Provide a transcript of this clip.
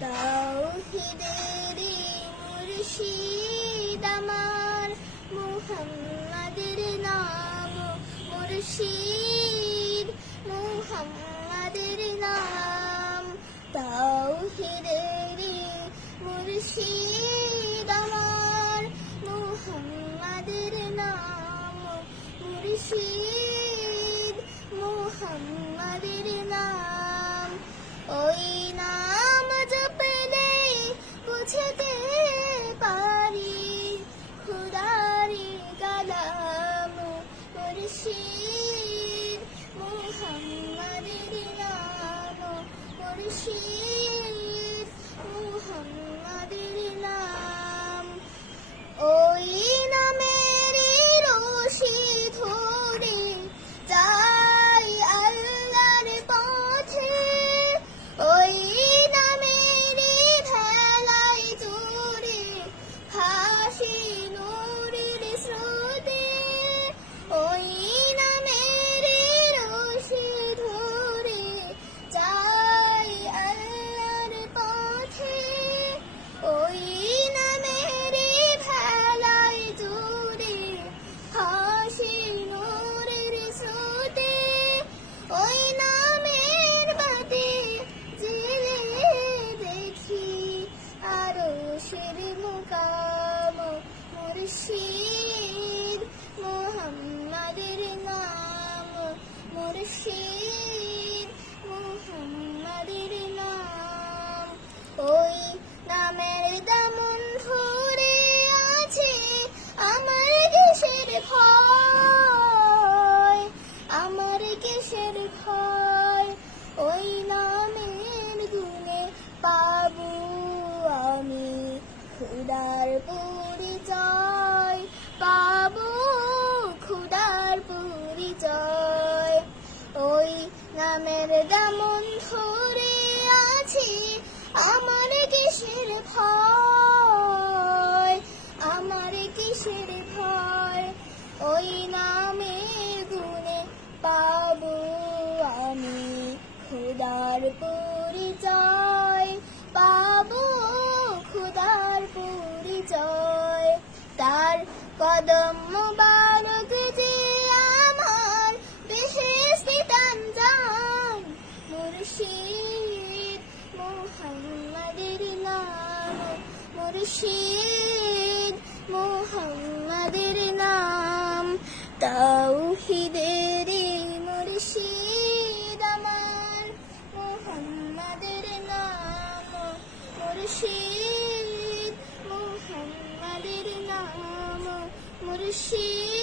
তাওহিদের মুর্শিদ আমার। মুহাম্মাদের নাম মুর্শিদ। মুহাম্মাদের নাম। তাওহিদের মুর্শিদ আমার। মুহাম্মাদের নাম মুর্শিদ। মুহাম্মাদের নাম। ওই শির মুকাম মুর্শিদ নাম নাম ওই নামের আছে আমার ভয় আমার কেসের ভয় ওই নামের পরিচয়, পাবো খুদার পরিচয়। ওই নামের দামন ধরে আছি আমার কিসের ভয়? আমার কিসের ভয়? ওই নামে কদম মুবারক যে আমার বিশেষ নিতান জান মুর্শিদ মুহাম্মাদের নাম মুর্শিদ মুহাম্মাদের নাম। তাওহিদের নাম